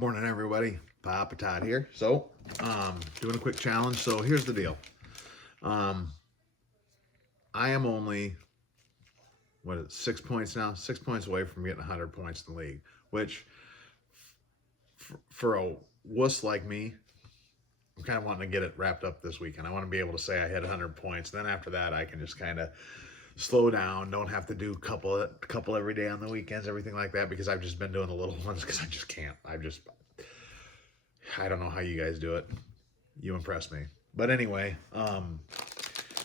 Morning, everybody. Papa Todd here. So, doing a quick challenge. So here's the deal. I am only, 6 points now? 6 points away from getting 100 points in the league, which for a wuss like me, I'm kind of wanting to get it wrapped up this weekend. I want to be able to say I hit 100 points. Then after that, I can just kind of slow down. Don't have to do couple every day on the weekends, everything like that, because I've just been doing the little ones because I just can't. I don't know how you guys do it. You impress me. But anyway,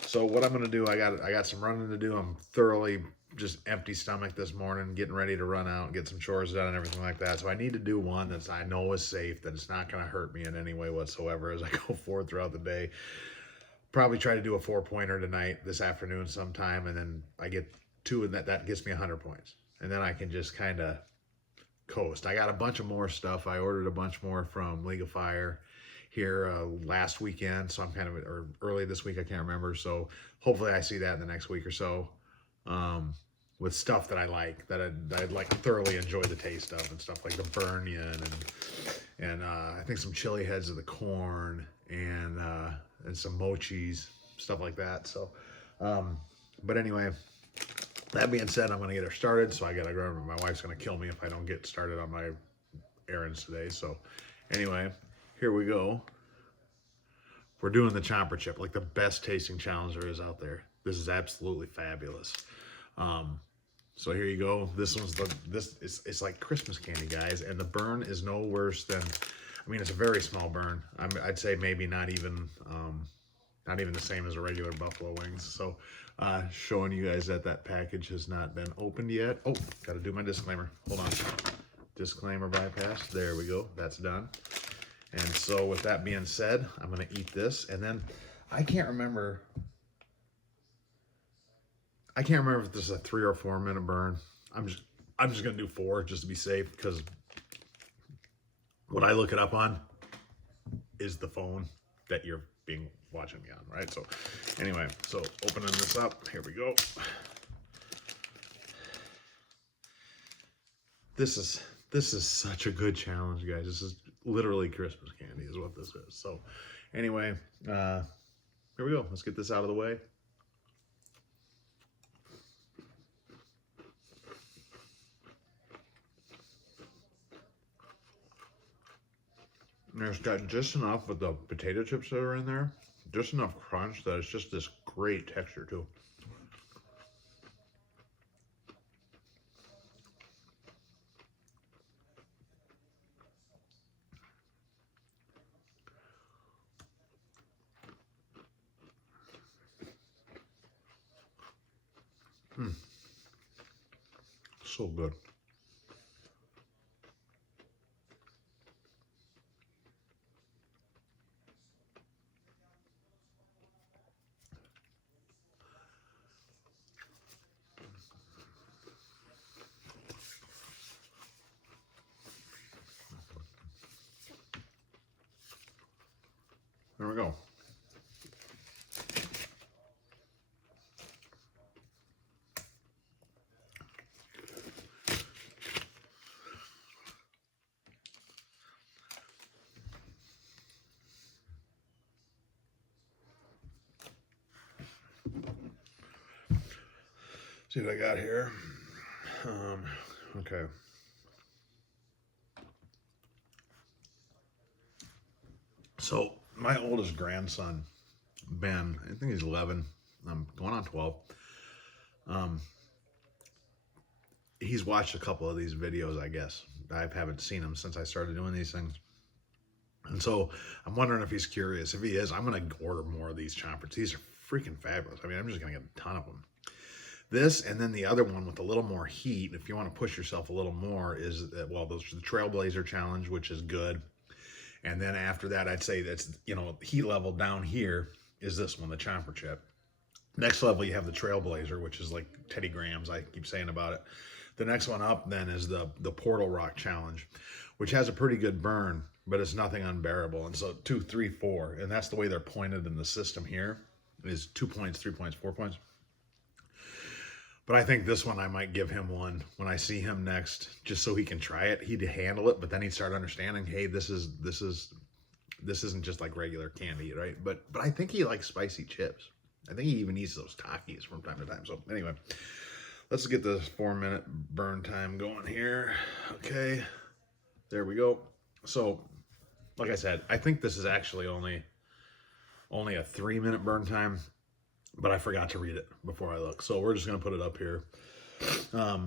so what I'm gonna do, I got some running to do. I'm thoroughly just empty stomach this morning, getting ready to run out and get some chores done and everything like that. So I need to do one that I know is safe, that it's not gonna hurt me in any way whatsoever as I go forward throughout the day. Probably try to do a 4-pointer tonight, this afternoon sometime, and then I get two, and that gets me 100 points. And then I can just kind of coast. I got a bunch of more stuff. I ordered a bunch more from League of Fire here last weekend, so I'm kind of, or early this week, I can't remember. So hopefully I see that in the next week or so, with stuff that I like, that I'd like thoroughly enjoy the taste of, and stuff like the Burnian and I think some chili heads of the corn and some mochis, stuff like that. So, but anyway, that being said, I'm going to get her started. So I got to remember, my wife's going to kill me if I don't get started on my errands today. So anyway, here we go. We're doing the Chomper Chip, like the best tasting challenge there is out there. This is absolutely fabulous. So here you go. This one's it's like Christmas candy, guys. And the burn is no worse than, I mean, it's a very small burn. I'd say maybe not even the same as a regular buffalo wings. So showing you guys that package has not been opened yet. Oh, got to do my disclaimer. Hold on. Disclaimer bypass. There we go. That's done. And so with that being said, I'm going to eat this. And then I can't remember if this is a 3 or 4 minute burn. I'm just going to do 4 just to be safe, because what I look it up on is the phone that you're watching me on, right? So anyway, so opening this up, here we go. This is such a good challenge, guys. This is literally Christmas candy is what this is. So anyway, here we go. Let's get this out of the way. There's got just enough of the potato chips that are in there, just enough crunch that it's just this great texture too. So good. There we go. See what I got here. Okay. So my oldest grandson, Ben, I think he's 11, going on 12. He's watched a couple of these videos, I guess. I haven't seen him since I started doing these things. And so I'm wondering if he's curious. If he is, I'm going to order more of these chompers. These are freaking fabulous. I mean, I'm just going to get a ton of them. This, and then the other one with a little more heat, if you want to push yourself a little more, is, well, those are the Trailblazer Challenge, which is good. And then after that, I'd say that's, heat level down here is this one, the Chomper Chip. Next level, you have the Trailblazer, which is like Teddy Grahams, I keep saying about it. The next one up then is the Portal Rock Challenge, which has a pretty good burn, but it's nothing unbearable. And so 2, 3, 4, and that's the way they're pointed in the system here, is 2 points, 3 points, 4 points. But I think this one I might give him one when I see him next, just so he can try it. He'd handle it, but then he'd start understanding, hey, this isn't just like regular candy, right? But I think he likes spicy chips. I think he even eats those Takis from time to time. So anyway, let's get this 4-minute burn time going here. Okay, there we go. So, like I said, I think this is actually only a 3-minute burn time, but I forgot to read it before I look. So we're just gonna put it up here. A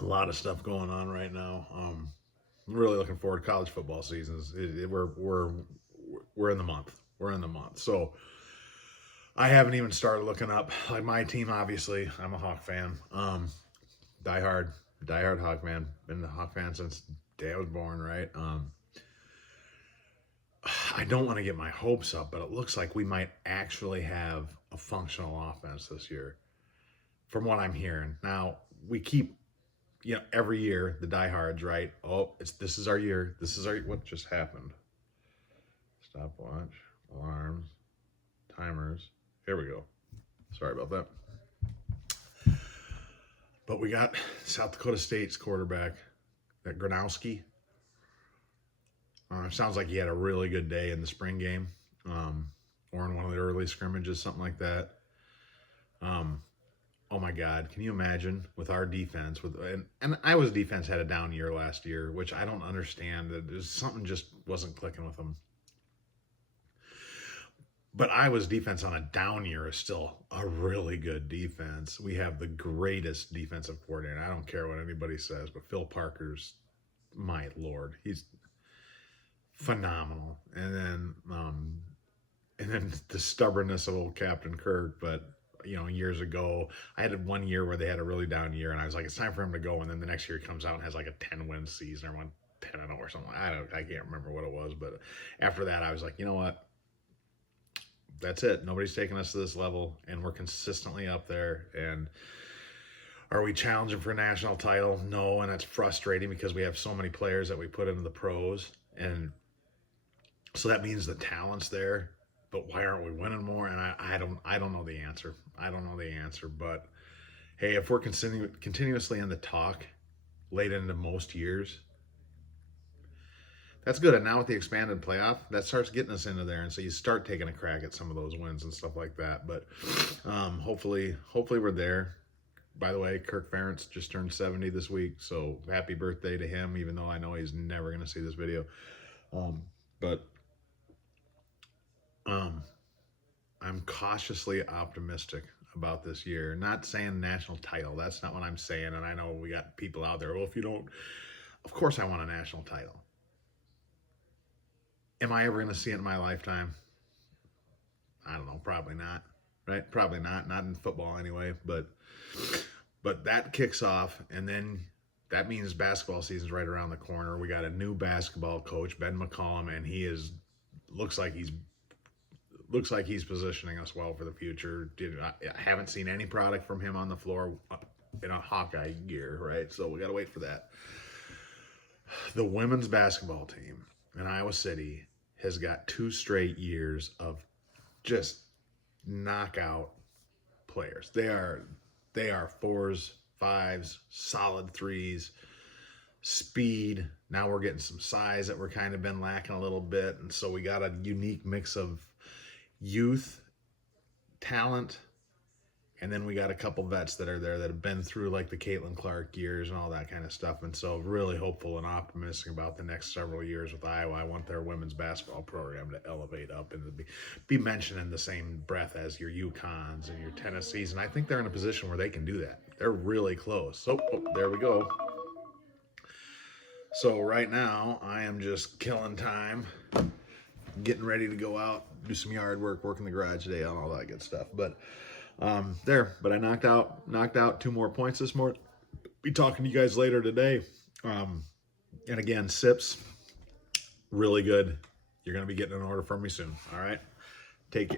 lot of stuff going on right now. I'm really looking forward to college football seasons. We're in the month. We're in the month. So I haven't even started looking up like my team. Obviously, I'm a Hawk fan. Diehard Hawk fan. Been a Hawk fan since the day I was born. Right. I don't want to get my hopes up, but it looks like we might actually have a functional offense this year, from what I'm hearing. Now we keep, every year the diehards, right? Oh, this is our year. What just happened? Stopwatch, alarms, timers. Here we go. Sorry about that. But we got South Dakota State's quarterback, that Gronowski. Sounds like he had a really good day in the spring game, or in one of the early scrimmages, something like that. Oh my God, can you imagine with our defense? And Iowa's defense had a down year last year, which I don't understand. There's something just wasn't clicking with them. But Iowa's defense on a down year is still a really good defense. We have the greatest defensive coordinator. I don't care what anybody says, but Phil Parker's, my Lord, he's phenomenal. And then the stubbornness of old Captain Kirk. But years ago, I had 1 year where they had a really down year, and I was like, it's time for him to go. And then the next year he comes out and has like a 10-win season, or 10-0 or something. I can't remember what it was, but after that, I was like, you know what? That's it. Nobody's taking us to this level, and we're consistently up there. And are we challenging for a national title? No, and it's frustrating because we have so many players that we put into the pros, and so that means the talent's there. But why aren't we winning more? And I don't know the answer. I don't know the answer. But hey, if we're continuously in the talk late into most years, that's good. And now with the expanded playoff, that starts getting us into there. And so you start taking a crack at some of those wins and stuff like that. But hopefully we're there. By the way, Kirk Ferentz just turned 70 this week. So happy birthday to him, even though I know he's never going to see this video. I'm cautiously optimistic about this year. Not saying national title. That's not what I'm saying. And I know we got people out there, well, if you don't, of course I want a national title. Am I ever going to see it in my lifetime? I don't know. Probably not. Right? Probably not. Not in football anyway. But that kicks off, and then that means basketball season's right around the corner. We got a new basketball coach, Ben McCollum, and he looks like he's positioning us well for the future. I haven't seen any product from him on the floor in a Hawkeye gear, right? So we got to wait for that. The women's basketball team in Iowa City has got 2 straight years of just knockout players. They are 4s, 5s, solid 3s, speed. Now we're getting some size that we're kind of been lacking a little bit. And so we got a unique mix of youth, talent, and then we got a couple vets that are there that have been through like the Caitlin Clark years and all that kind of stuff. And so really hopeful and optimistic about the next several years with Iowa. I want their women's basketball program to elevate up and to be mentioned in the same breath as your UConns and your Tennessees. And I think they're in a position where they can do that. They're really close. So there we go. So right now I am just killing time, getting ready to go out, do some yard work, work in the garage today, and all that good stuff. But but I knocked out 2 more points this morning. Be talking to you guys later today. And again, sips, really good. You're going to be getting an order from me soon. All right.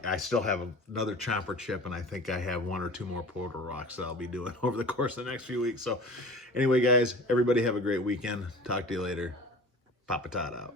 I still have another Chomper Chip, and I think I have 1 or 2 more Porter Rocks that I'll be doing over the course of the next few weeks. So anyway, guys, everybody have a great weekend. Talk to you later. Papa Todd out.